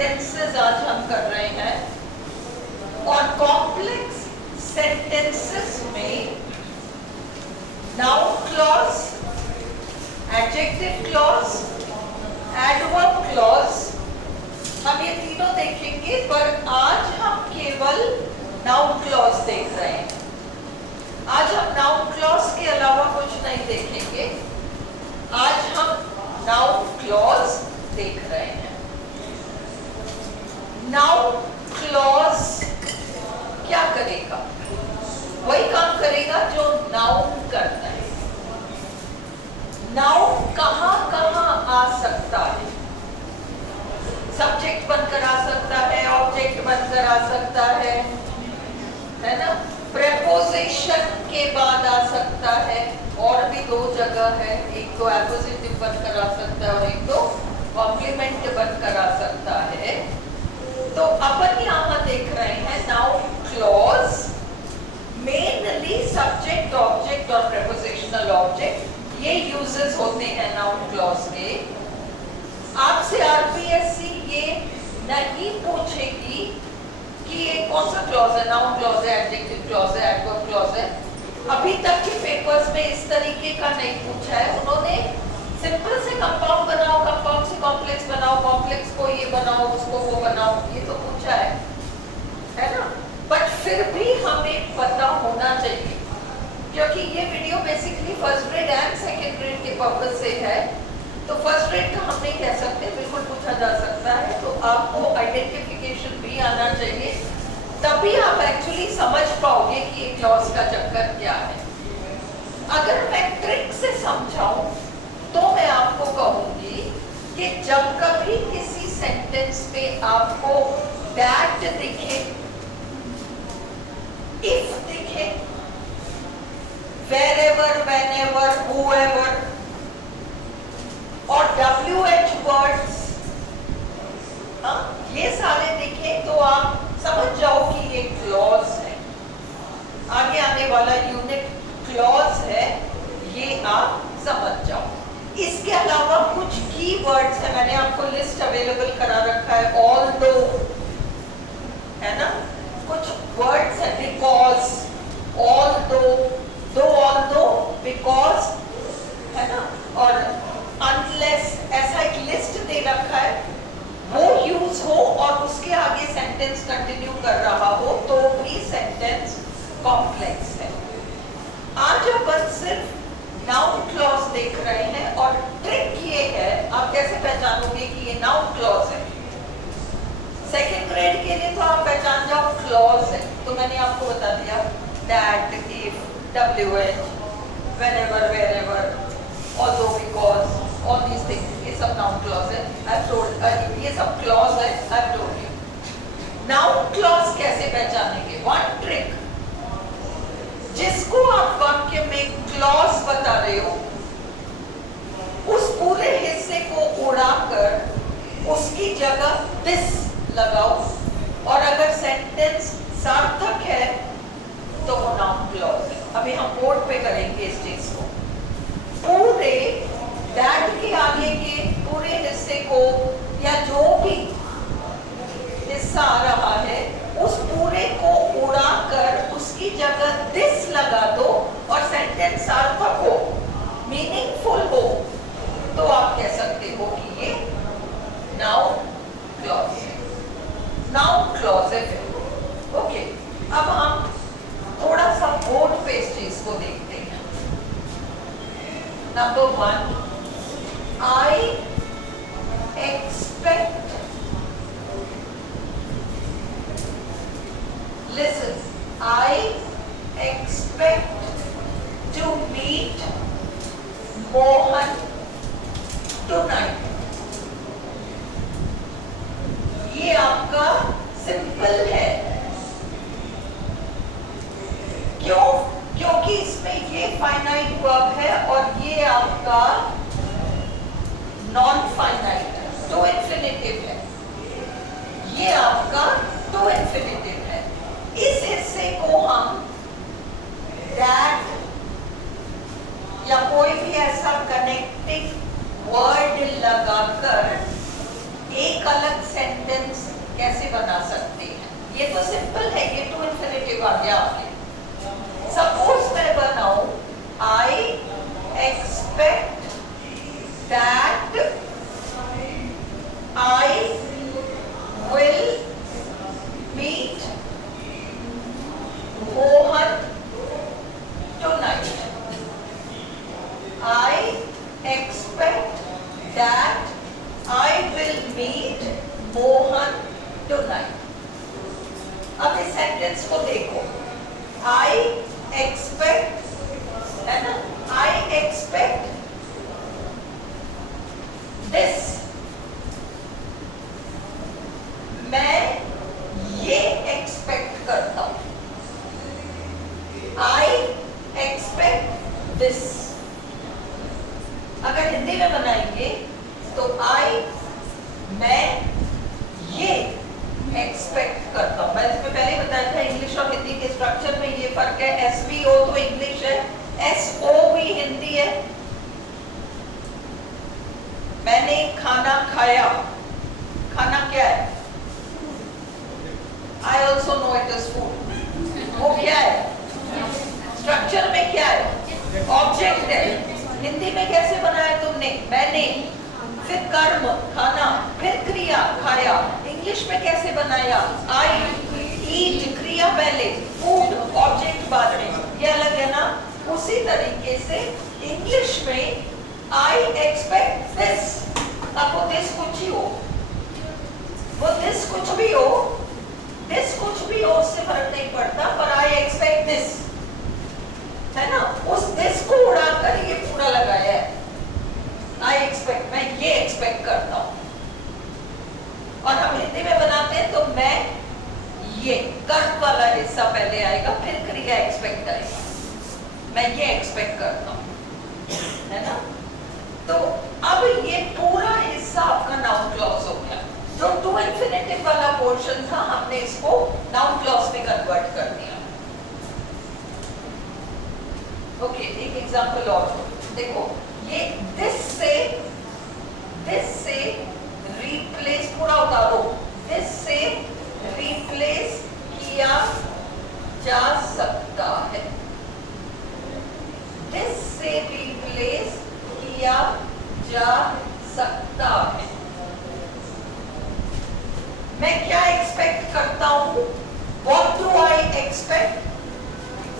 Sentences आज हम कर रहे हैं और कॉम्प्लेक्स सेंटेंसेस में noun clause, adjective clause, adverb clause, हम ये तीनों देखेंगे, पर आज हम केवल नाउन क्लॉज देख रहे हैं। आज हम नाउन क्लॉज के अलावा कुछ नहीं देखेंगे। आज हम नाउन क्लॉज देख रहे हैं। नाउन क्लॉज क्या करेगा? वही काम करेगा जो नाउन करता है। नाउन कहां कहां आ सकता है? सब्जेक्ट बनकर आ सकता है, ऑब्जेक्ट बनकर आ सकता है ना? प्रेपोजिशन के बाद आ सकता है, और भी दो जगह है, एक तो एपोजिटिव बनकर आ सकता है और एक तो कॉम्प्लीमेंट बनकर आ सकता है। तो अपन यहाँ देख रहे हैं noun clause, mainly subject, object और प्रेपोजिशनल ऑब्जेक्ट, ये यूजेस होते हैं नाउन क्लॉज के। आपसे आरपीएससी ये नहीं पूछेगी कि ये कौन सा क्लॉज है, नाउन क्लॉज है, एडजेक्टिव क्लॉज है, एडवर्ब क्लॉज है। अभी तक के पेपर्स में इस तरीके का नहीं पूछा है। उन्होंने सिंपल से कंपाउंड बनाओ, कंपाउंड से कॉम्प्लेक्स बनाओ, कॉम्प्लेक्स को ये बनाओ, उसको वो बनाओ, ये तो पूछा है ना? बट फिर भी हमें पता होना चाहिए, क्योंकि ये video basically first grade and second grade के पर्पज से है। तो फर्स्ट ग्रेड का हम नहीं कह सकते, बिल्कुल पूछा जा सकता है। तो आपको आइडेंटिफिकेशन भी आना चाहिए, तभी आप एक्चुअली समझ पाओगे कि ये क्लॉज का चक्कर क्या है। अगर मैं ट्रिक से समझाऊं तो मैं आपको कहूंगी कि जब कभी किसी सेंटेंस पे आपको दैट दिखे, इफ दिखे, wherever, whenever, whoever और WH वर्ड्स, ये सारे दिखे तो आप समझ जाओ कि ये क्लॉज है। आगे आने वाला यूनिट क्लॉज है, ये आप समझ जाओ। इसके अलावा कुछ की वर्ड्स है, मैंने आपको लिस्ट अवेलेबल करा रखा है। ऑल्दो है ना, कुछ वर्ड्स है, बिकॉज, ऑल्दो, दो, ऑल्दो, बिकॉज है ना, और अनलेस, ऐसा एक लिस्ट दे रखा है। वो यूज हो और उसके आगे सेंटेंस कंटिन्यू कर रहा हो तो भी सेंटेंस कॉम्प्लेक्स है। आज अपन सिर्फ नाउन क्लॉज देख रहे हैं और ट्रिक ये है, आप कैसे पहचानोगे कि ये नाउन क्लॉज है? सेकेंड ग्रेड के लिए तो आप पहचान जाओ क्लॉज है, तो मैंने आपको बता दिया that, if, WH, whenever, wherever, although, because, all these things, ये सब नाउन क्लॉज है। I've told, ये सब क्लॉज है, I've told you। Noun clause कैसे पहचानेंगे? वन ट्रिक, जिसको आप वाक्य में क्लॉज बता रहे हो, उस पूरे हिस्से को उड़ाकर उसकी जगह दिस लगाओ, और अगर सेंटेंस सार्थक है तो वो नाउन क्लॉज है। अभी हम बोर्ड पे करेंगे इस चीज को। पूरे दैट के आगे के पूरे हिस्से को, या जो भी हिस्सा आ रहा है, उस पूरे को उड़ाकर उसकी जगह दिस लगा दो और सेंटेंस सार्थक हो, मीनिंगफुल हो, तो आप कह सकते हो कि ये नाउन क्लॉज है। नाउन क्लॉज है फिर। ओके, अब हम थोड़ा सा बोर्ड पे इस चीज को देखते हैं। Number 1, I expect, listen, I expect to meet Mohan tonight. ये आपका सिंपल है। क्यों? क्योंकि इसमें ये फाइनाइट वर्ब है और ये आपका नॉन फाइनाइट टू इन्फिनिटिव है। ये आपका टू इन्फिनिटिव है। इस हिस्से को हम दैट या कोई भी ऐसा कनेक्टिंग वर्ड लगाकर एक अलग सेंटेंस कैसे बना सकते हैं? ये तो सिंपल है, ये टू इन्फिनिटिव आ गया आपके। सपोज मैं बनाऊं I expect that I will meet Mohan tonight. I expect that I will meet Mohan tonight. अब इस सेंटेंस को देखो, I expect, है ना? I expect this. मैं ये एक्सपेक्ट करता हूं। I expect this. अगर हिंदी में बनाएंगे तो I मैं ये एक्सपेक्ट करता हूं। मैंने इसमें पहले बताया था इंग्लिश और हिंदी के स्ट्रक्चर में ये फर्क है। SVO तो इंग्लिश है, SO भी हिंदी है। मैंने खाना खाया, खाना क्या है? I also know it is food. वो क्या है? स्ट्रक्चर में क्या है? ऑब्जेक्ट है। हिंदी में कैसे बनाया तुमने? मैंने, फिर कर्म खाना, फिर क्रिया खाया। इंग्लिश में कैसे बनाया? आई ईट, क्रिया पहले, फूड ऑब्जेक्ट बाद में। ये अलग है ना? उसी तरीके से इंग्लिश में आई एक्सपेक्ट दिस। अब वो दिस कुछ ही हो, वो दिस कुछ भी हो, दिस कुछ भी हो, उससे फर्क नहीं पड़ता, पर आई एक्सपेक्ट दिस, है ना? उस दिस को उड़ाकर ये पूरा लगाया है। आई एक्सपेक्ट, मैं ये एक्सपेक्ट करता हूं। और हम हिंदी में बनाते हैं तो मैं ये कर्म वाला हिस्सा पहले आएगा, फिर क्रिया एक्सपेक्ट आएगा। मैं ये एक्सपेक्ट करता हूं, है ना? तो अब ये पूरा हिस्सा आपका नाउन क्लॉज हो गया। जो टू इन्फिनिटिव वाला पोर्शन था, हमने इसको नाउन क्लॉज में कन्वर्ट कर दिया। ओके, एक एग्जांपल और देखो। ये दिस से रिप्लेस पूरा उतारो, दिस से रिप्लेस किया जा सकता है, दिस से रिप्लेस किया जा सकता है। मैं क्या एक्सपेक्ट करता हूं? What do I expect?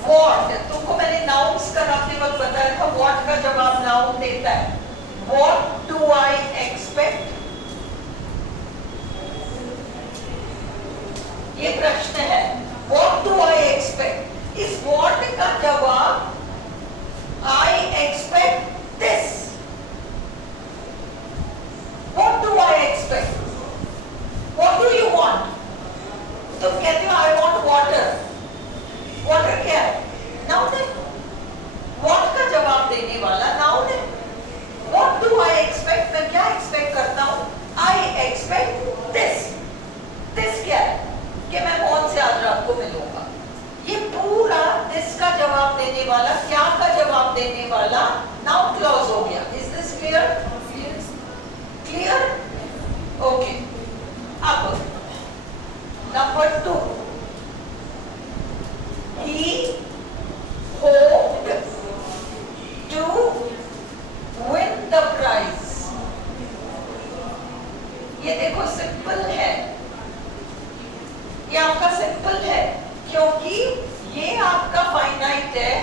What? तुमको मैंने नाउन्स कराते वक्त बताया था, what का जवाब नाउन देता है। What do I expect? ये प्रश्न है, What do I expect? इस what का जवाब I expect this. What do I expect? What do you want? तुम कहते हो I want water. Water क्या है? नाउन है। What का जवाब देने वाला नाउन है। What do I expect? मैं क्या एक्सपेक्ट करता हूँ? I expect this. This क्या है? कि मैं मोहन से आज रात को मिलूंगा। ये पूरा this का जवाब देने वाला, क्या का जवाब देने वाला नाउन क्लॉज हो गया। Is this clear? Clear? Okay. अब number 2, he hoped to win the prize. ये देखो सिंपल है, ये आपका सिंपल है क्योंकि ये आपका फाइनाइट है,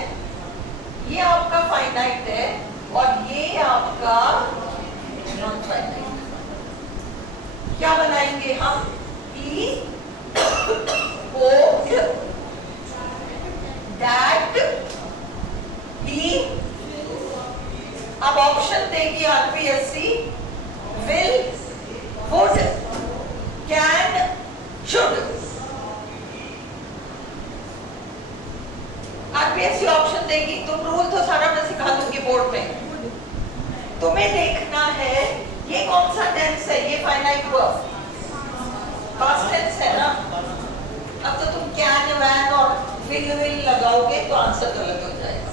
ये आपका फाइनाइट है और ये आपका नॉन फाइनाइट। क्या बनाएंगे हम? He hoped that he, अब ऑप्शन देगी RPSC, will, would, can, should। RPSC option देगी, तुम रूल तो सारा मैं सिखा दूंगी बोर्ड में। तुम्हें देखना है ये कौन सा टेंस है, ये फाइनाइट वर्ब, पास्ट टेंस है ना। अब तो तुम कैन, वैन और विल लगाओगे तो आंसर गलत हो जाएगा।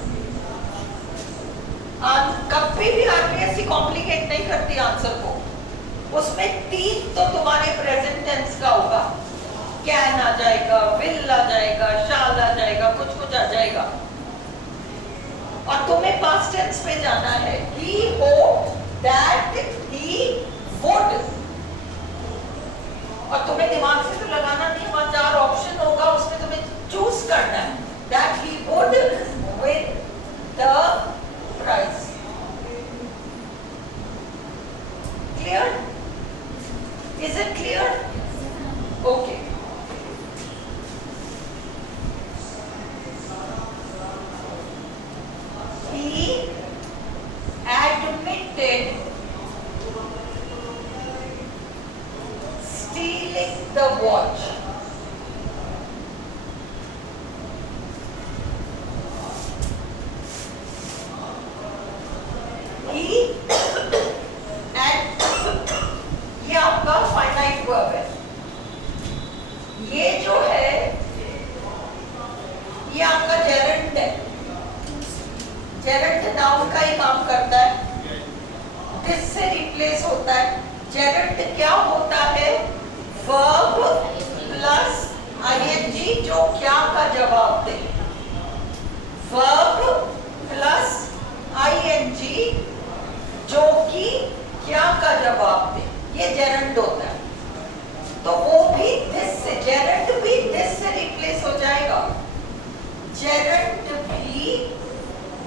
कभी भी आरपीएससी कॉम्प्लिकेट नहीं करती आंसर को, उसमें 3 तो तुम्हारे प्रेजेंट टेंस का होगा, कैन आ जाएगा, विल आ जाएगा, शाल आ जाएगा, कुछ कुछ आ जाएगा। और तुम्हें पास्ट टेंस पे जाना है, ही होप दैट ही वुड। और तुम्हें दिमाग से तो लगाना नहीं, वहां 4 ऑप्शन होगा, उसमें तुम्हें चूज करना है that he would win the prize. Clear? Is it clear? Okay. He admitted stealing the watch. He ये आपका फाइनाइट वर्ब है। ये जो है ये आपका जेरेंट है। जेरेंट नाउन का ही काम करता है, दिस से रिप्लेस होता है। जेरेंट क्या होता है? वर्ब प्लस आईएनजी जो क्या का जवाब दे। वर्ब प्लस आईएनजी जो कि क्या का जवाब दे, ये जेरेंट होता है। तो वो भी दिस से, जेरेंट भी दिस से रिप्लेस हो जाएगा। जेरेंट भी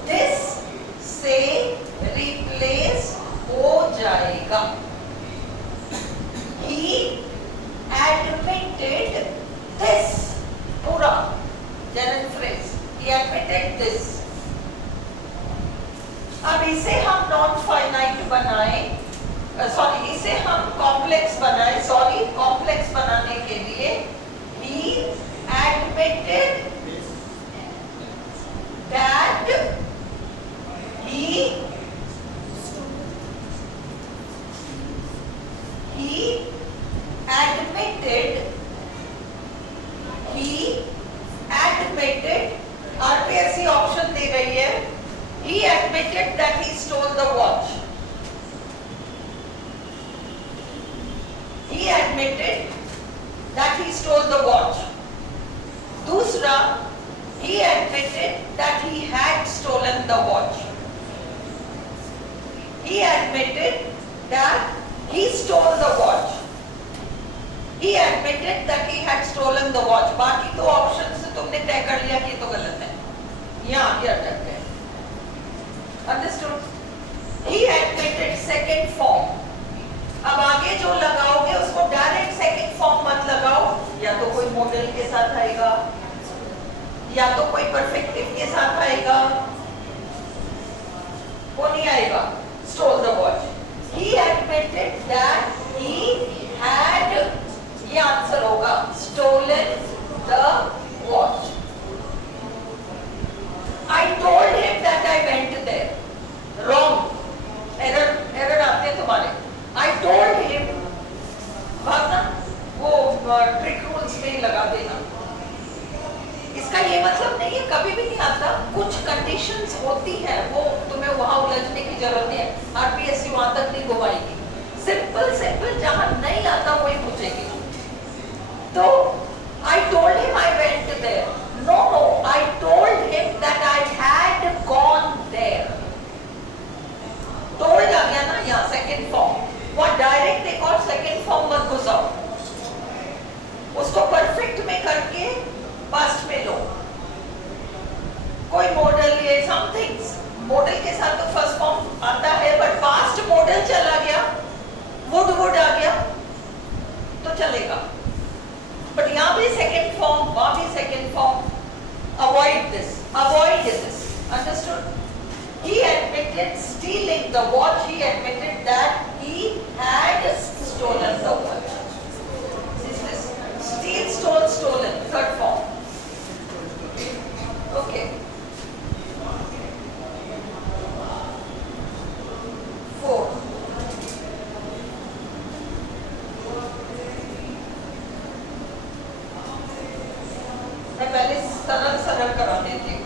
दिस से रिप्लेस हो जाएगा। He admitted this, पूरा Geraint phrase, he admitted this। अब इसे हम नॉन फाइनाइट बनाए, सॉरी इसे हम कॉम्प्लेक्स बनाए, सॉरी कॉम्प्लेक्स बनाने के लिए he admitted that he admitted RPSC option दे रही है, he admitted that he stole the watch। He admitted that he stole the watch। दूसरा, he admitted that he had stolen the watch। He admitted that he stole the watch। He admitted that he had stolen the watch। बाकी दो option से तुमने तय कर लिया कि ये तो गलत है, यहाँ आगे अटक गए। Understood? He admitted second form। अब आगे जो लगाओगे उसको डायरेक्ट सेकंड फॉर्म मत लगाओ, या तो कोई मॉडल के साथ आएगा या तो कोई परफेक्टिव के साथ आएगा, वो नहीं आएगा। Stole the watch। He admitted that he had, ये आंसर होगा, stolen the watch। I told him that I went there। Wrong, error आते हैं तुम्हारे। I told him, भागना, वो ट्रिक रूल्स में लगा देना। इसका ये मतलब नहीं है, कभी भी नहीं आता, कुछ कंडीशंस होती है, वो तुम्हें वहां उलझने की जरूरत नहीं है। आरपीएससी वहां तक नहीं घुमाएगी, सिंपल जहां नहीं आता वही पूछेगी। तो I told him I went there। No, I told him that I had gone there। told आ गया ना यहाँ सेकेंड फॉर्म, वहाँ डायरेक्ट एक और सेकेंड फॉर्म मत घुसाओ, उसको परफेक्ट में करके पास्ट में लो। कोई मॉडल ये समथिंग्स, मॉडल के साथ तो फर्स्ट फॉर्म आता है, बट पास्ट मॉडल चला गया, वुड आ गया तो चलेगा, बट यहाँ भी सेकेंड फॉर्म, वहाँ भी second form. Avoid this, understood? He admitted stealing the watch। He admitted that he had stolen the watch। This is steal, stole, stolen, third form। Okay। 4। मैं पहले सरल करा देती हूँ।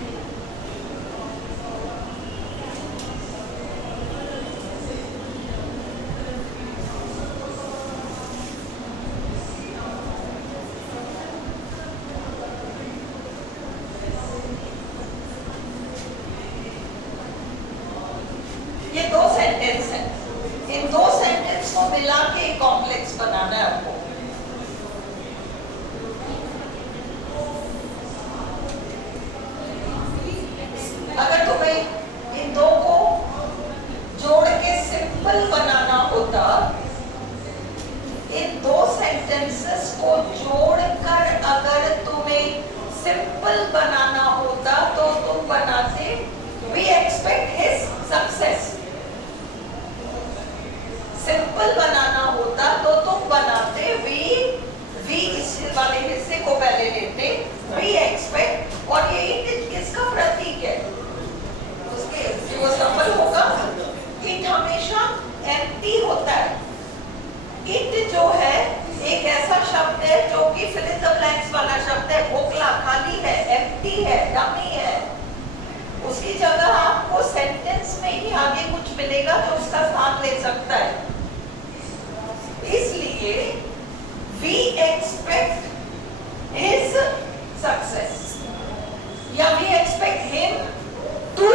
सेंटेंस है, इन दो सेंटेंस को मिला के एक कॉम्प्लेक्स बनाना है आपको। अगर तुम्हें इन दो को जोड़ के सिंपल बनाना होता, इन दो सेंटेंसेस को जोड़कर अगर तुम्हें सिंपल बनाना होता तो तुम बनाते we expect his success। Simple बनाना होता तो तुम बनाते we इस वाले हिस्से को पहले लेते we expect, और ये it किसका प्रतीक है, उसके जो सफल होगा। it हमेशा empty होता है। it जो है एक ऐसा शब्द है जो कि fill in the blanks वाला शब्द है, खोखला, खाली है, empty है, डमी है। उसकी जगह आपको सेंटेंस में ही आगे कुछ मिलेगा जो उसका स्थान ले सकता है। इसलिए we expect his success या we expect him to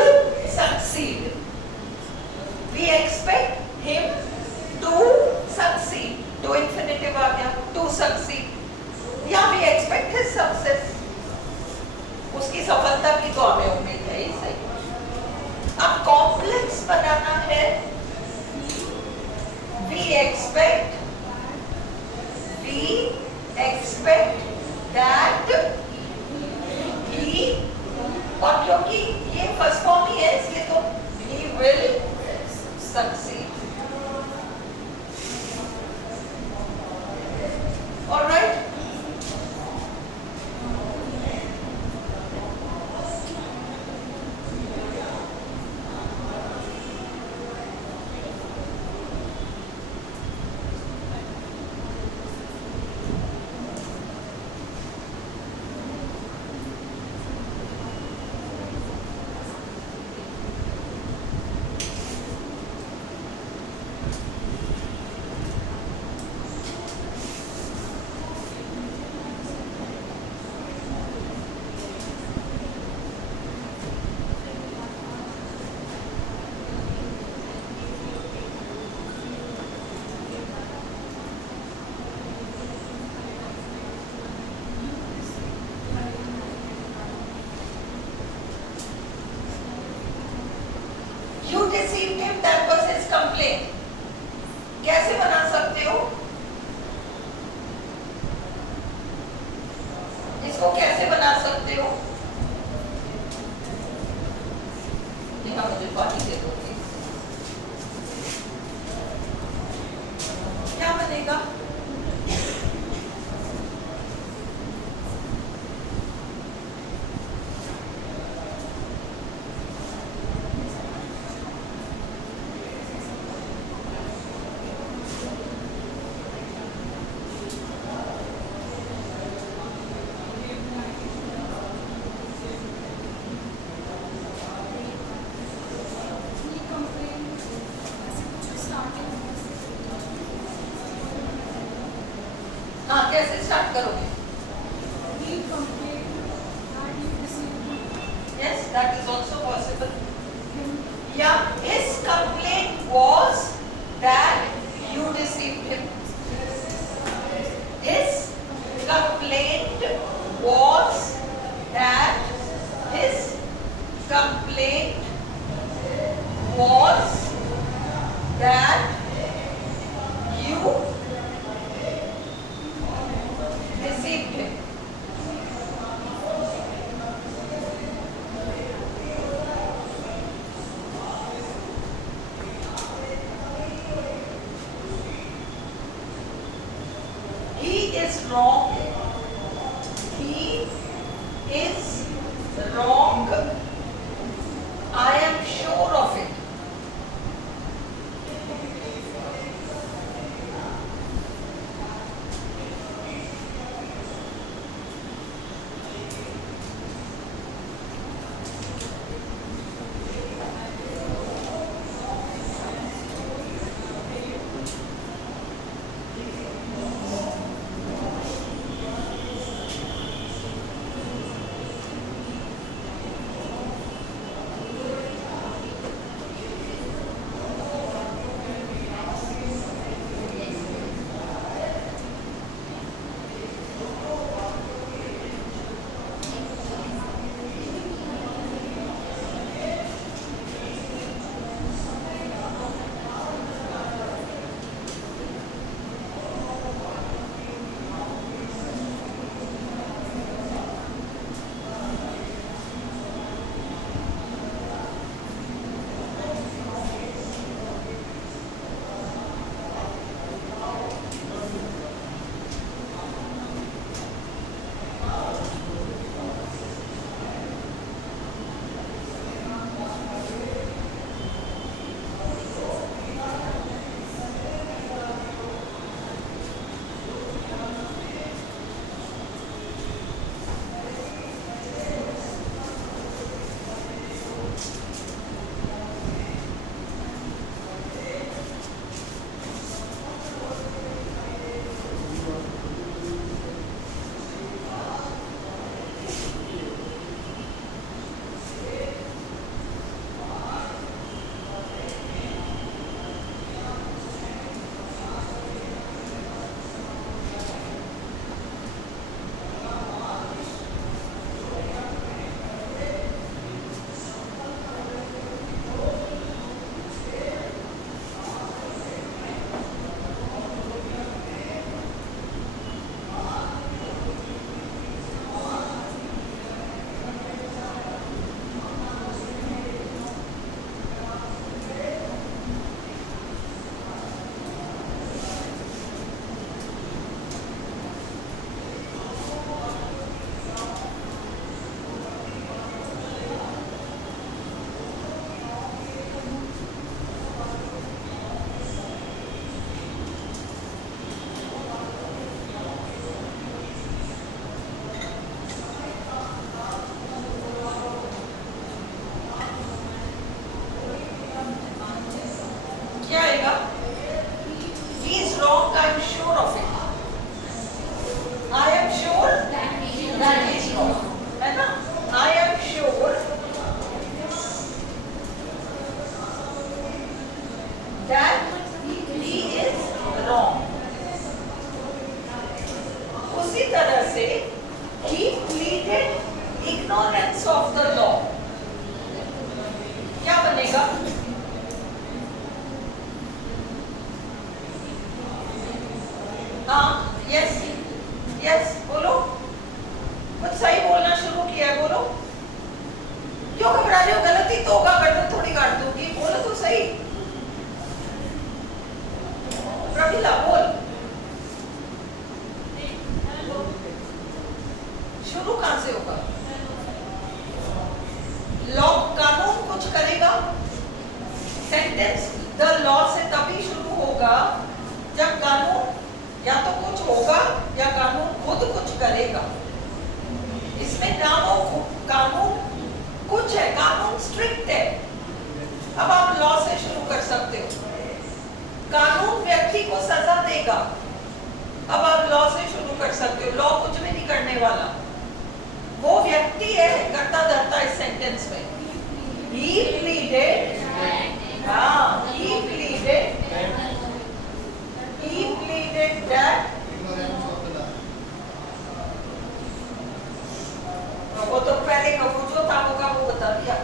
succeed। we expect him to succeed, to infinitive आ गया, to succeed या we expect his success, उसकी सफलता की तो हमें उम्मीद है ही सही। अब कॉम्प्लेक्स बनाना है we expect that he, और क्योंकि ये फर्स्ट फॉर्म ही है इसलिए तो he will succeed। Alright? You deceived him, that was his complaint। कैसे बना सकते हो इसको, कैसे बना सकते हो? देखा, मुझे पानी दे दो, क्या बनेगा? हाँ, कैसे स्टार्ट करोगे? Yes, that is also possible। या his complaint was that you deceived him। His complaint was that his complaint was that you deceived him। He is wrong। He is wrong। I am sure of it। क्या आएगा? He is wrong, I am sure of it. I am sure that he is wrong. है ना? I am sure that he is wrong. उसी तरह से he pleaded ignorance of the law. क्या बनेगा? हाँ, यस यस, बोलो। कुछ सही बोलना शुरू किया है, बोलो। क्यों घबरा रहे हो? गलती तो होगा, गर्दन थोड़ी काट दूंगी, बोलो तो सही। प्रमिला बोल। शुरू कहां से होगा? लॉ, कानून कुछ करेगा। सेंटेंस द लॉ से तभी शुरू होगा जब कानून या तो कुछ होगा या कानून खुद कुछ करेगा। इसमें ना वो कानून कुछ है, कानून स्ट्रिक्ट है। अब आप लॉ से शुरू कर सकते हो। कानून व्यक्ति को सजा देगा। अब आप लॉ से शुरू कर सकते हो। लॉ कुछ भी नहीं करने वाला, वो व्यक्ति है करता धरता इस सेंटेंस में। He pleaded, हाँ, he pleaded that, वो तो पहले का वो जो था होगा वो बता दिया।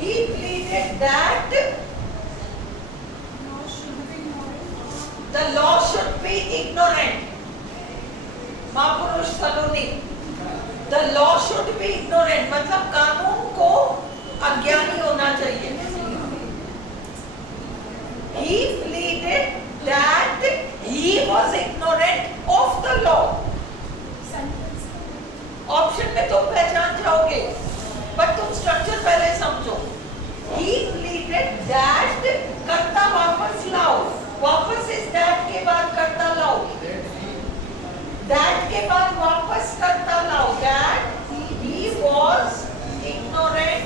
He pleaded that the law should be ignorant. महापुरुष सलोनी, the law should be ignorant मतलब कानून को अज्ञानी होना चाहिए। He pleaded that he was ignorant of the law. Option में तुम पहचान जाओगे, बट तुम स्ट्रक्चर पहले समझो। He pleaded that, कर्ता वापस लाओ, वापस इस that के बाद कर्ता लाओ, that के बाद वापस कर्ता लाओ, that he was ignorant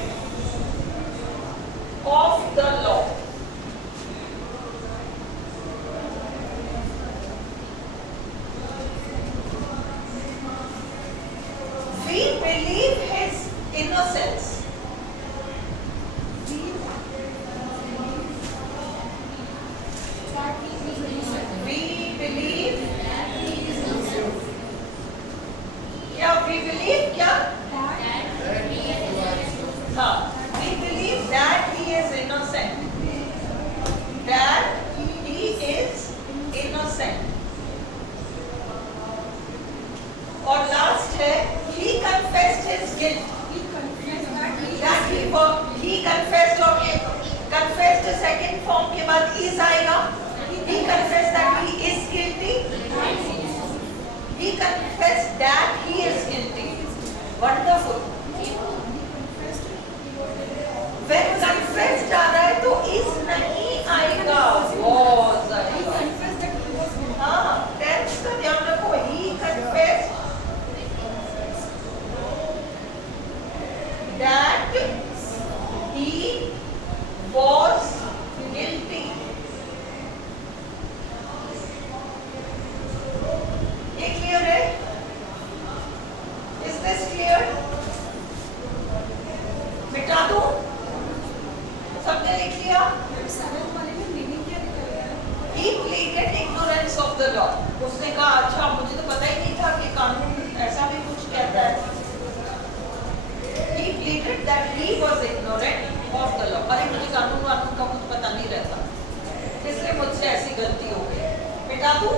of the law. We believe his innocence. We believe क्या? We believe क्या? हाँ, we believe that he is innocent. That he is innocent. और लास्ट है he confessed his guilt. That he confessed और confessed second form के बाद is आएगा. He confessed that he is guilty. He confessed that he is guilty. Wonderful. When confessed आ रहा है तो is नहीं आएगा, was आएगा। हाँ, tense का ध्यान रखो। He confessed that he was guilty. ये क्लियर है? Is this clear? मिटा दो, सबने लिख लिया? He pleaded ignorance of the law. उसने कहा अच्छा मुझे तो पता ही नहीं था कि कानून ऐसा भी कुछ कहता है। He pleaded that he was ignorant of the law. अरे मुझे कानून वानून का कुछ पता नहीं रहता, इसलिए मुझसे ऐसी गलती हो गई। मिटा दूं?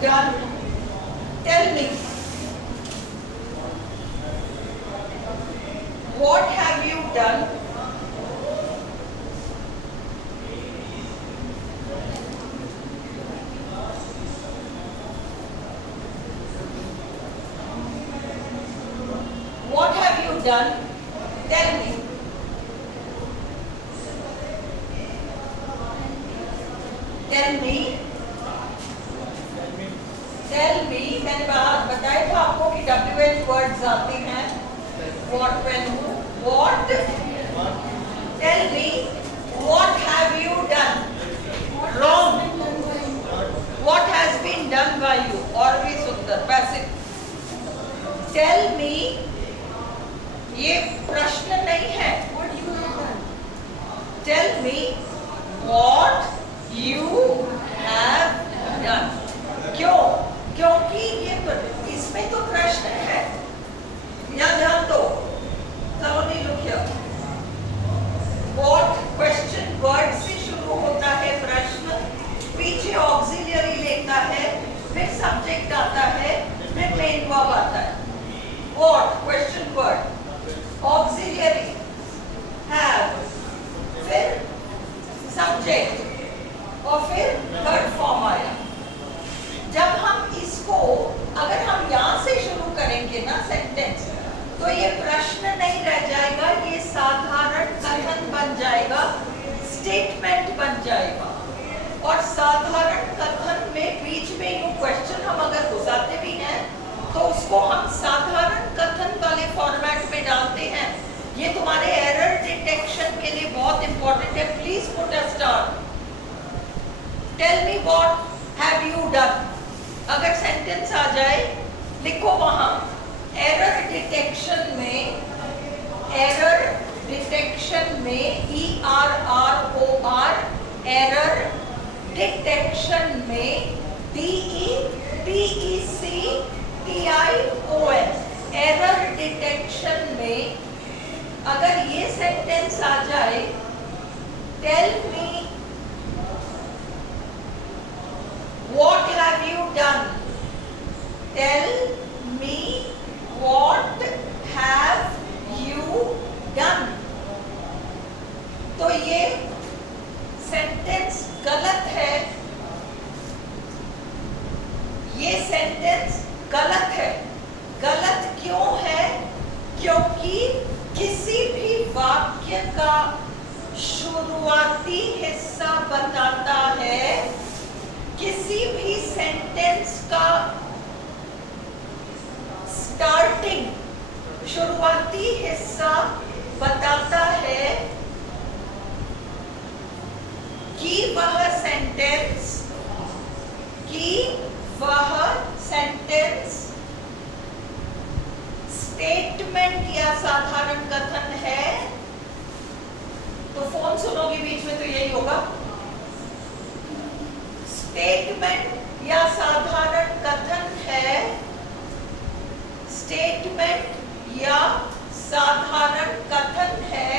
done? Tell me. What have you done? What have you done? Tell me. Tell me. Tell me. मैंने बताया था आपको कि WH words आते हैं. What, when, who. What? Tell me. What have you done? Wrong. What has been done by you? और भी सुंदर. Passive. Tell me. ये प्रश्न नहीं है. What you have done? Tell me what you have done. क्यों? क्योंकि ये इसमें तो प्रश्न है. यहाँ ध्यान दो. Thoroughly look here. What question word से शुरू होता है प्रश्न, पीछे auxiliary लेता है, फिर subject आता है, फिर main verb आता है. What question word? Auxiliary, have, फिर subject और फिर third form आया. जब हम इसको अगर हम यहाँ से शुरू करेंगे ना सेंटेंस, तो ये प्रश्न नहीं रह जाएगा, ये साधारण कथन बन जाएगा, स्टेटमेंट बन जाएगा. और साधारण कथन में बीच में यू क्वेश्चन हम अगर घुसाते भी हैं तो उसको हम साधारण कथन वाले फॉर्मेट में डालते हैं. ये तुम्हारे एरर डिटेक्शन के लिए बहुत इंपॉर्टेंट है. Please put a star. Tell me what have you done. अगर सेंटेंस आ जाए लिखो वहां एरर डिटेक्शन में ERROR एरर डिटेक्शन में DETECTION एरर डिटेक्शन में अगर ये सेंटेंस आ जाए, tell me what have you done. Tell me what have you done. तो ये सेंटेंस गलत है. ये सेंटेंस गलत है. गलत क्यों है? क्योंकि किसी भी वाक्य का शुरुआती हिस्सा बताता है, किसी भी सेंटेंस का स्टार्टिंग शुरुआती हिस्सा बताता है कि वह सेंटेंस स्टेटमेंट या साधारण कथन है. तो फोन सुनोगे बीच में तो यही होगा. स्टेटमेंट या साधारण कथन है. स्टेटमेंट या साधारण कथन है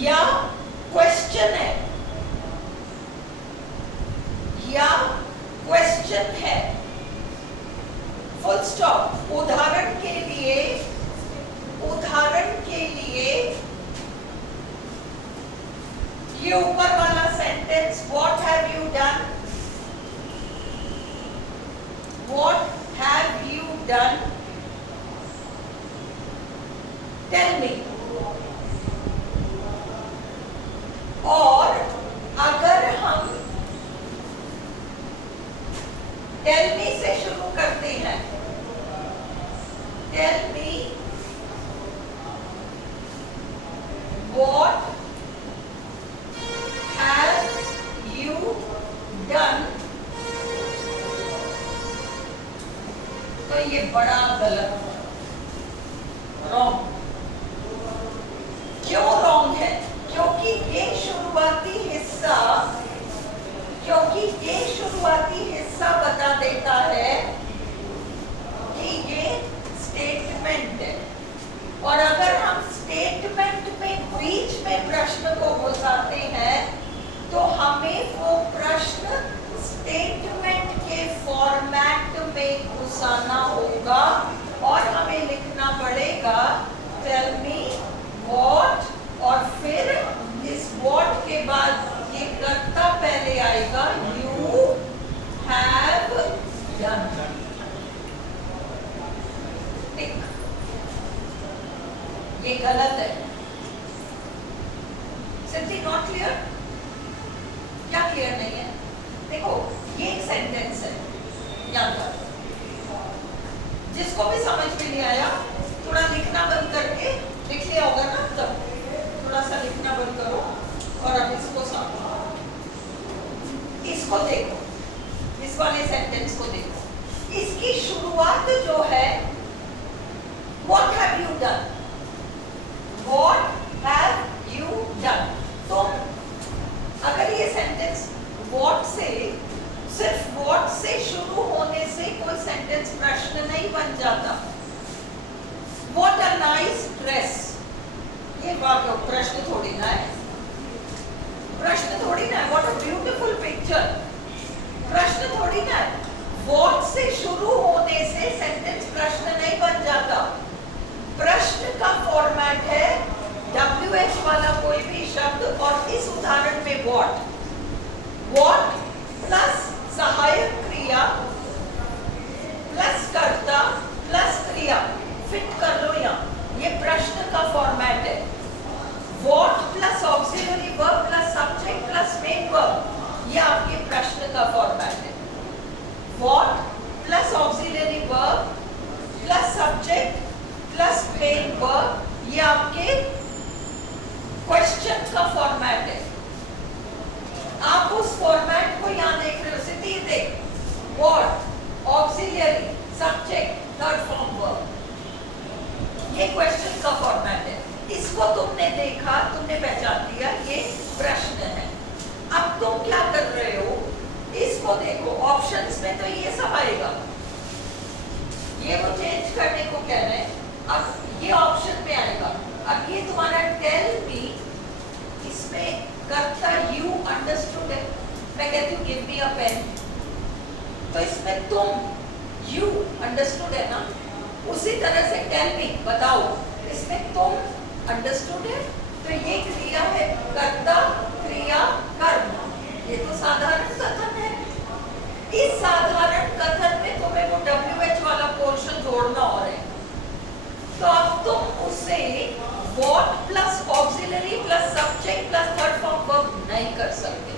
या क्वेश्चन है या क्वेश्चन है. Full stop. उदाहरण के लिए ये ऊपर वाला sentence what have you done. What have you done. Tell me. और अगर हम टेल मी से शुरू करते हैं, tell me what have you done, तो ये बड़ा गलत, रॉन्ग. क्यों रॉन्ग है? क्योंकि ये शुरुआती हिस्सा बता देता है कि ये स्टेटमेंट है. और अगर हम स्टेटमेंट में बीच में प्रश्न को घुसाते हैं तो हमें वो प्रश्न स्टेटमेंट के फॉर्मेट में घुसाना होगा और हमें लिखना पड़ेगा टेल मी व्हाट, और फिर इस व्हाट के बाद ये कर्ता पहले आएगा, यू हैव डन। ये गलत है। Simply not clear? क्या क्लियर नहीं है? देखो ये एक सेंटेंस है, याद रखो। जिसको भी समझ में नहीं आया थोड़ा लिखना बंद करके लिख लिया होगा ना, तब थोड़ा सा लिखना बंद करो और अब इसको समझो। इसको देखो, इस वाले सेंटेंस को देखो। इसकी शुरुआत जो है What have you done? What have you done? तो अगर ये सेंटेंस what से, सिर्फ what से शुरू होने से कोई सेंटेंस प्रश्न नहीं बन जाता। What a nice dress, ये वाक्य प्रश्न थोड़ी ना है, प्रश्न थोड़ी ना है। What a beautiful picture, प्रश्न थोड़ी ना है। What से शुरू होने से सेंटेंस प्रश्न नहीं बन जाता। प्रश्न का फॉर्मेट है WH वाला कोई भी शब्द, और इस उदाहरण में what प्लस सहायक क्रिया प्लस कर्ता प्लस क्रिया, फिट कर लो यहाँ। ये प्रश्न का फॉर्मेट है। what plus auxiliary verb plus subject plus main verb, ये आपके प्रश्न का फॉर्मेट है। what plus auxiliary verb plus subject plus main verb, ये आपके क्वेश्चन का फॉर्मेट है। आप उस फॉर्मेट को यहाँ देख रहे हो, सीधी देख, what, auxiliary, subject, third form verb, ये क्वेश्चन का फॉर्मेट है। इसको तुमने देखा, तुमने पहचान लिया ये प्रश्न है। अब तुम क्या कर रहे हो, इसको देखो। ऑप्शंस में तो ये सब आएगा, ये वो चेंज करने को कह रहे हैं। अब ये ऑप्शन में आएगा। अब ये तुम्हारा टेल मी, इसमें कर्ता यू अंडरस्टूड है। मैं कहती हूँ गिव मी अ पेन, तो इसमें तुम यू अंडरस्टूड है ना, उसी तरह से टेल मी बताओ, इसमें तुम अंडरस्टूड है। तो ये क्रिया है, कर्ता क्रिया कर्म, ये तो साधारण कथन है। इस साधारण कथन में तुम्हें वो WH वाला पोर्शन जोड़ना और है। तो अब तुम उससे what plus auxiliary plus subject plus third form verb नहीं कर सकते।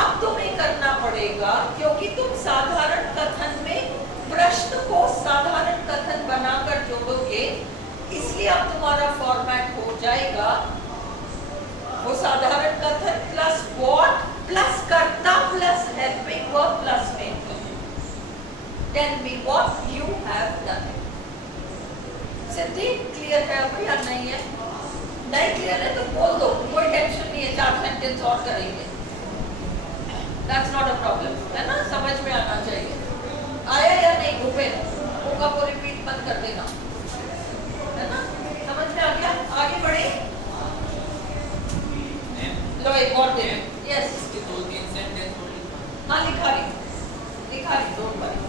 अब तुम्हें करना पड़ेगा, क्योंकि तुम साधारण कथन में प्रश्न को साधारण कथन बनाकर जोड़ोगे, इसलिए अब तुम्हारा फॉर्मेट हो जाएगा वो साधारण कथन प्लस what प्लस कर्ता plus helping verb plus main verb. Tell me what you have done. सिद्धि क्लियर है अब या नहीं है? नहीं क्लियर है तो बोल दो, कोई टेंशन नहीं है, 4 सेंटेंस और करेंगे, दैट्स नॉट अ प्रॉब्लम, है ना? समझ में आना चाहिए। आया या नहीं भूपेन? होगा वो रिपीट मत कर देना, है ना? समझ में आ गया? आगे बढ़े। लो एक और दे। यस, इसके 2-3 सेंटेंस। हाँ लिखा रही, डोंट वरी।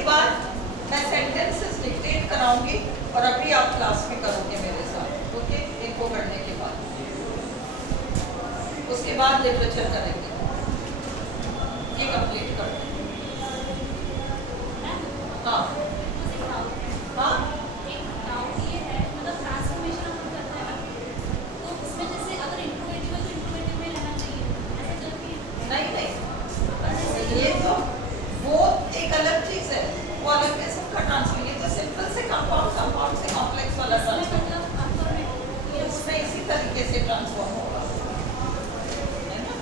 उसके बाद मैं सेंटेंसेस डिक्टेट कराऊंगी और अभी आप क्लास में करोगे मेरे साथ, ओके? इनको करने के बाद उसके बाद लिटरेचर करेंगे। ये कंप्लीट कर दो। हाँ हाँ नहीं नहीं, ये तो वो एक अलग चीज है, वो अलग किस्म का ट्रांसफर। ये तो सिंपल से कंपाउंड, कंपाउंड से कॉम्प्लेक्स वाला ट्रांसफर, उसमें इसी तरीके से ट्रांसफॉर्म होगा, है ना?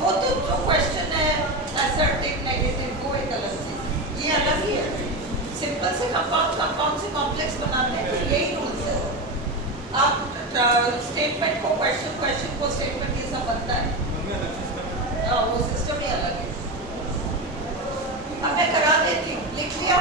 वो तो जो क्वेश्चन है असर्टिव नेगेटिव, वो एक अलग चीज, ये अलग ही है। सिंपल से कंपाउंड, कंपाउंड से कॉम्प्लेक्स बनाने के यही रूल्स है। आप स्टेटमेंट को क्वेश्चन, क्वेश्चन को स्टेटमेंट, ये सब बनता है। हाँ, वो सिस्टम ही अलग है। अब मैं करा देती हूँ, लिख लिया?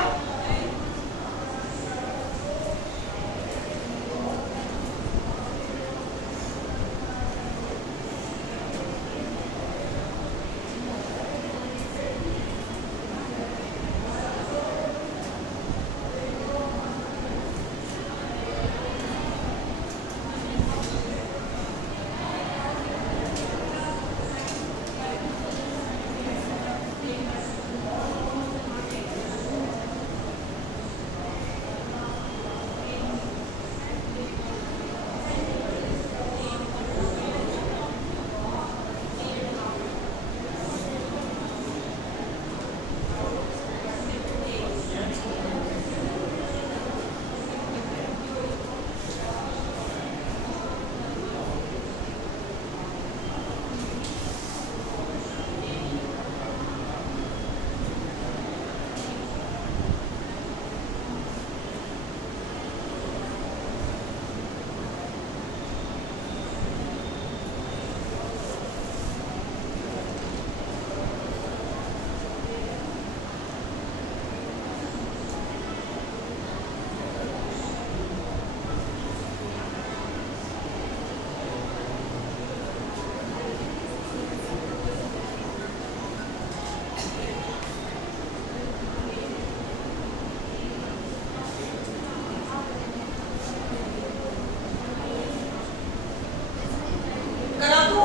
करा दो।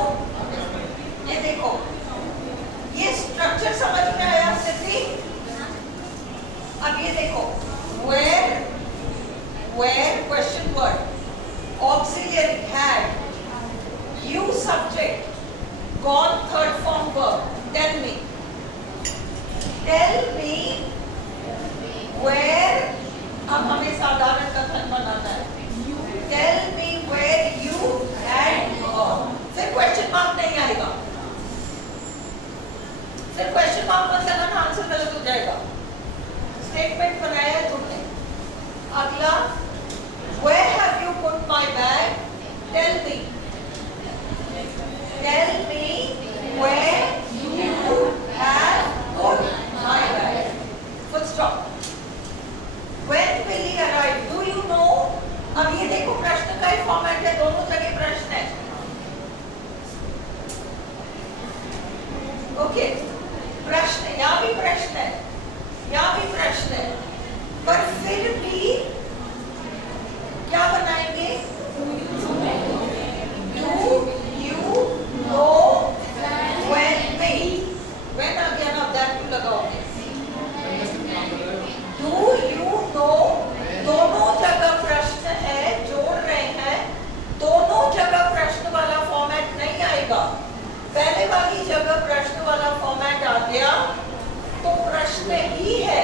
ये देखो, ये स्ट्रक्चर समझ में आया सिद्धि? अब ये देखो, where question word, auxiliary had, you subject, gone third form verb. Tell me where, अब हमें साधारण कथन बनाना है। Tell me where you had gone. फिर क्वेश्चन मार्क नहीं आएगा, फिर क्वेश्चन मार्क मत लगाना, आंसर गलत हो जाएगा। स्टेटमेंट बनाया है तुमने। अगला, where have you put my bag? Tell me where you have put my bag. Full stop. When will he arrive? Do you know? अब ये देखो, प्रश्न का ही फॉर्मेट है, दोनों जगह प्रश्न है। ओके, प्रश्न, यहाँ भी प्रश्न है, यहाँ भी प्रश्न है, पर फिर भी क्या बनाएंगे? Do you know when me? When आ गया ना, that क्यों लगाओगे? Do you know, दोनों जगह प्रश्न है, जोड़ रहे हैं, दोनों जगह प्रश्न वाला फॉर्मेट नहीं आएगा। पहले वाली जगह प्रश्न वाला फॉर्मेट आ गया तो प्रश्न ही है,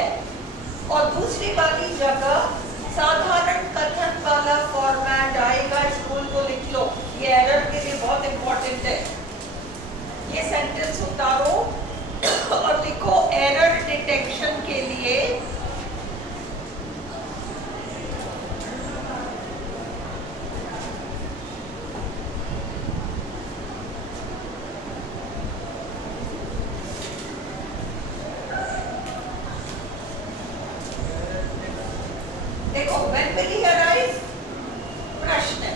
और दूसरी वाली जगह साधारण कथन वाला फॉर्मेट आएगा। स्कूल को लिख लो, ये एरर के लिए बहुत इंपॉर्टेंट है। ये सेंटेंस उतारो और लिखो, एरर डिटेक्शन के लिए देखो, when will he arrive? प्रश्न है।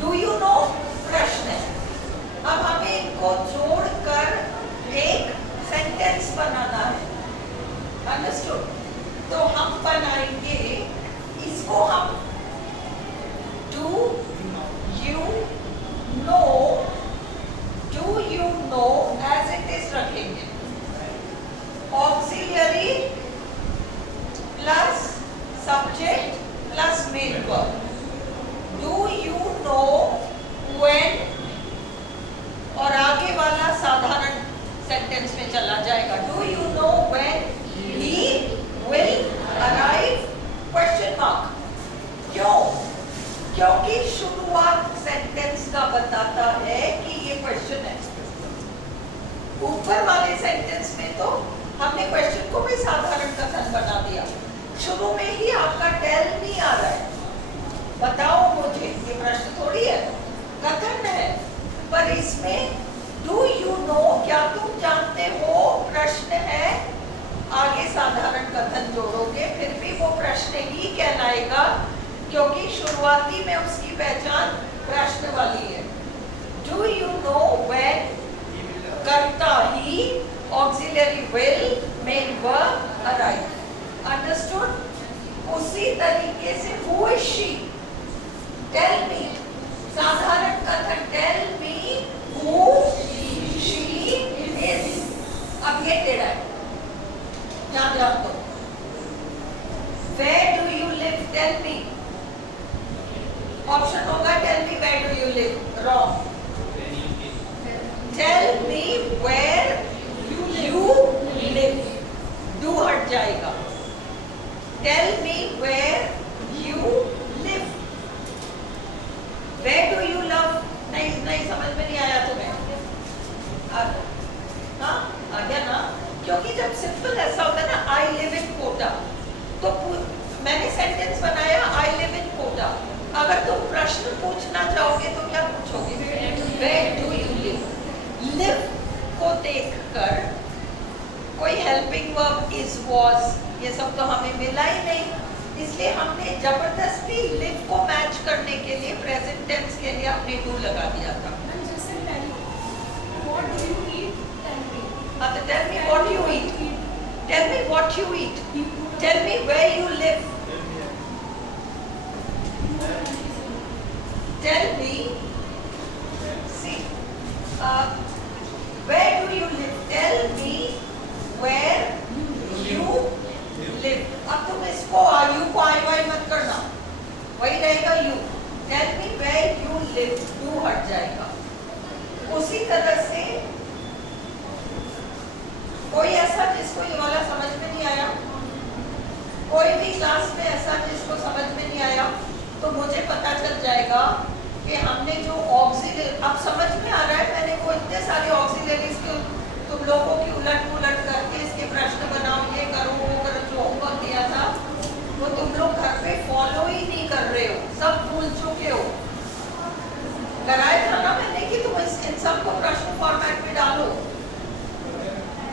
Do you know? प्रश्न है। अब हमें इनको जोड़कर एक सेंटेंस बनाना है। अंडरस्टूड? तो हम बनाएंगे इसको, हम do you know as it is रखेंगे, auxiliary plus subject plus main verb. Do you know when, और आगे वाला साधारण सेंटेंस में चला जाएगा। Do you know when he will arrive, question mark. क्यों? क्योंकि शुरुआत सेंटेंस का बताता है कि ये क्वेश्चन है। ऊपर वाले सेंटेंस में तो हमने क्वेश्चन को भी साधारण कथन बना दिया, शुरू में ही आपका टेल मी आ रहा है, बताओ मुझे, ये प्रश्न थोड़ी है, कथन है। पर इसमें डू यू नो, क्या तुम जानते हो, प्रश्न है, आगे साधारण कथन जोड़ोगे फिर भी वो प्रश्न ही कहलाएगा, क्योंकि शुरुआती में उसकी पहचान प्रश्न वाली है। डू यू नो व्हेन, कर्ता he, auxiliary will, main verb arrive. Understood? उसी तरीके से who is she, tell me, साधारण कथन tell me who she is. अब ये टेढ़ा है, ध्यान रखो। Where do you live, tell me, option होगा tell me where do you live, wrong. Tell me where you live, do हट जाएगा। Tell me where you live, where do you love, नहीं समझ में नहीं आया तुम्हें? हाँ आ गया ना? क्योंकि जब सिंपल ऐसा होता है ना, आई लिव इन कोटा, तो मैंने सेंटेंस बनाया आई लिव इन कोटा। अगर तुम प्रश्न पूछना चाहोगे तो क्या पूछोगे? Where do you live. Live को देखकर कोई हेल्पिंग वर्ब इज, वाज, ये सब तो हमें मिला ही नहीं, इसलिए हमने जबरदस्ती लिव को मैच करने के लिए प्रेजेंट टेंस के लिए अपने डू लगा दिया था। Tell me what you eat. Tell me what you eat. Tell me where you live. Tell me. See, where do you live? Tell me where you live. अब तुम इसको you को आई मत करना, वही रहेगा you. Tell me where you live. do हट जाएगा। उसी तरह से कोई ऐसा जिसको ये वाला समझ में नहीं आया, कोई भी क्लास में ऐसा जिसको समझ में नहीं आया, तो मुझे पता चल जाएगा कि हमने जो ऑक्सिलरी, अब समझ में आ रहा है, मैंने वो इतने सारे ऑक्सिलरीज के तुम लोगों की उलट पुलट करके इसके प्रश्न बनाओ, ये करो वो करो, जो होमवर्क दिया था वो तुम लोग घर पे फॉलो ही नहीं कर रहे हो, सब भूल चुके हो। कराया था ना मैंने कि तुम इन सबको प्रश्न फॉर्मेट में डालो।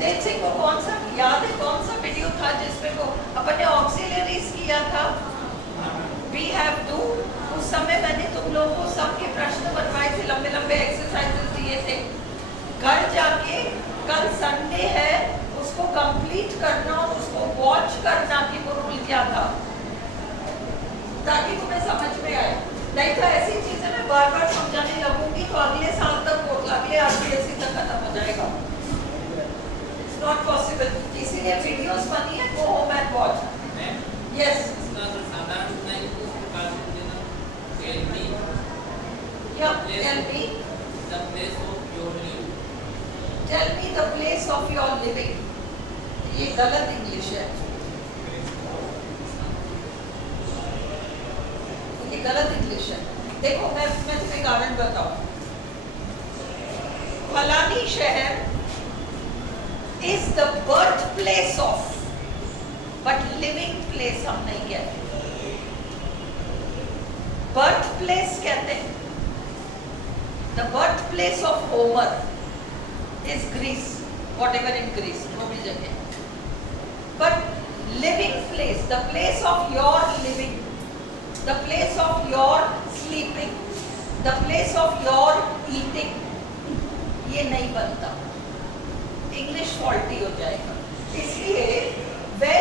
तेज सिंह को कौन सा याद है, कौन सा वीडियो था जिसमें वो अपने ऑक्सिलरीज किया था, वी हैव टू, उस समय मैंने तुम लोगों को सबके प्रश्न बनवाए थे, लंबे लंबे एक्सरसाइजेस दिए थे। घर जाके कल संडे है, उसको कंप्लीट करना और उसको वॉच करना कि वो रूल क्या था, ताकि तुम्हें समझ में आए। नहीं तो ऐसी चीजें मैं बार बार समझाने लगूंगी तो अगले साल तक, अगले आरपीएससी तक खत्म हो जाएगा। Not possible. इसीलिए वीडियोस बनी है, go home and watch. Yes. साधारण नहीं को प्रकार से देना। Tell me. क्या? Tell me. The place of your living. Tell me the place of your living. ये गलत इंग्लिश है। ये गलत इंग्लिश है। देखो मैं तुम्हें कारण बताऊं। फलानी शहर is the birthplace of, but living place हम नहीं कहते, birthplace कहते हैं। The birthplace of Homer is Greece, whatever in Greece, वो भी जगह। But living place, the place of your living, the place of your sleeping, the place of your eating, ये नहीं बनता, इंग्लिश फॉल्टी हो जाएगा। इसलिए where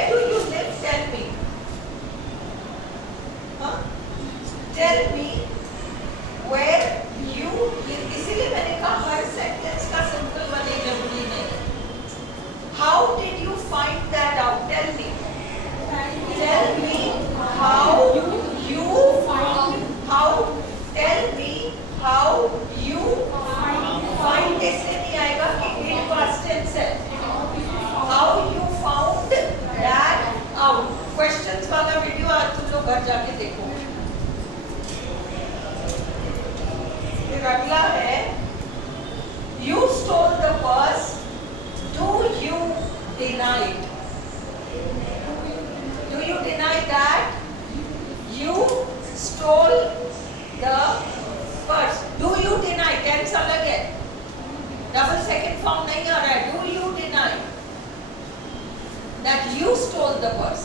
stole the purse.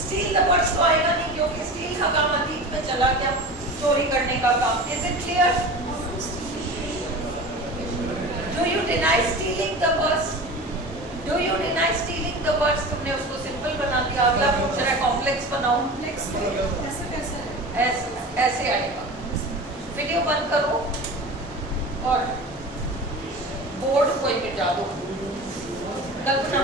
Steel the purse तो आएगा नहीं क्योंकि स्टील का काम अतीत में चला गया, चोरी करने का काम। Is it clear? Do you deny stealing the purse? Do you deny stealing the purse? तुमने उसको सिंपल बना दिया, अगला पूछ रहा है कॉम्प्लेक्स बनाओ। ऐसा कैसा है? ऐसे आएगा। वीडियो बंद करो और बोर्ड को ही मिटा दो। कल्पना